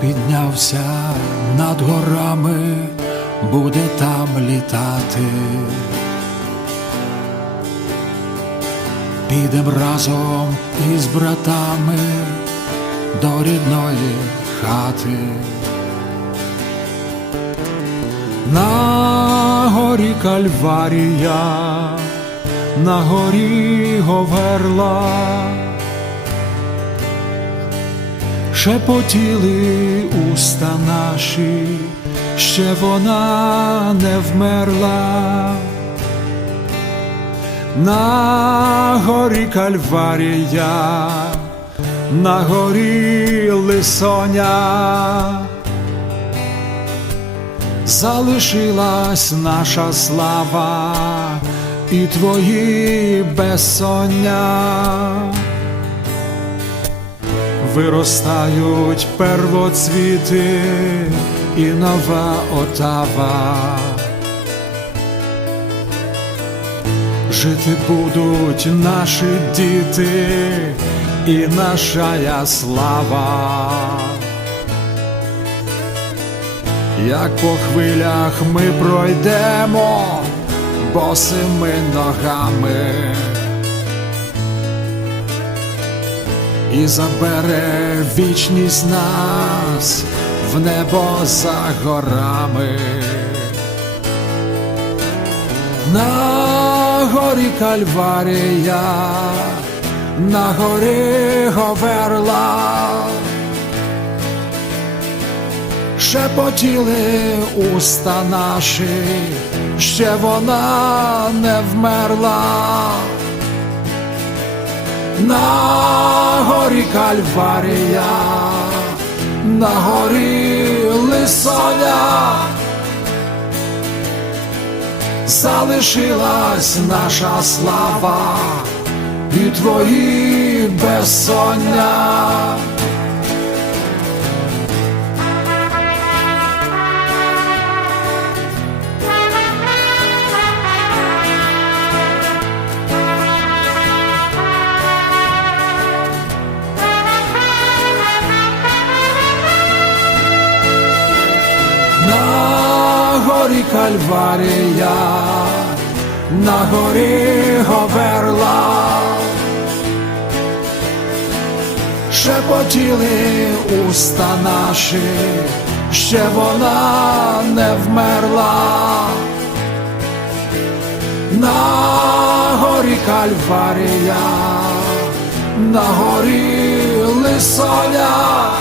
піднявся над горами, буде там літати. Підем разом із братами до рідної хати. На горі Кальварія, на горі Говерла, шепотіли уста наші, ще вона не вмерла. На горі Кальварія, на горі Лисоня залишилась наша слава і твої безсоння. Виростають первоцвіти і нова отава. Жити будуть наші діти і наша слава. Як по хвилях ми пройдемо босими ногами і забере вічність нас в небо за горами. На горі Кальварія, на горі Говерла шепотіли уста наші, ще вона не вмерла. На горі Кальварія, на горі Лисоня залишилась наша слава і твої безсоння. Горі Кальварія, на горі Говерла, шепотіли уста наші, ще вона не вмерла. На горі Кальварія, на горі Лисоня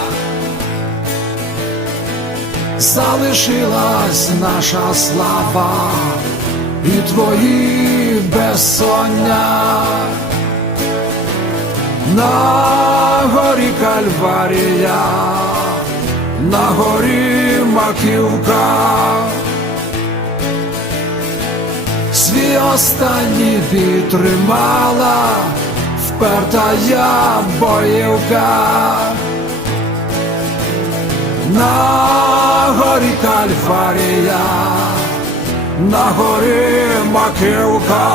залишилась наша слава і твої безсоння. На горі Кальварія, на горі Маківка, свій останній бій тримала, вперта я боївка. На горі Кальварія, на горі Маківка,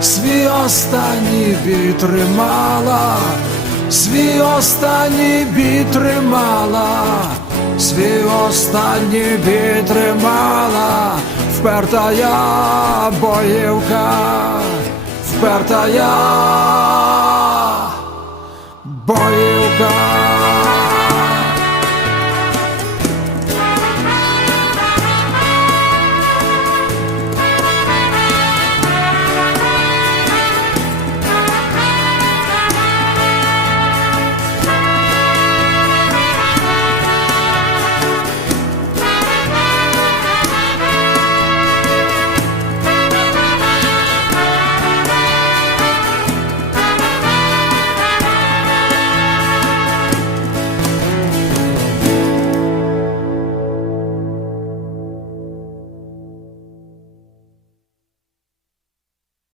свій останній бій свій останній бій тримала, свій останній бій вперта я боївка, вперта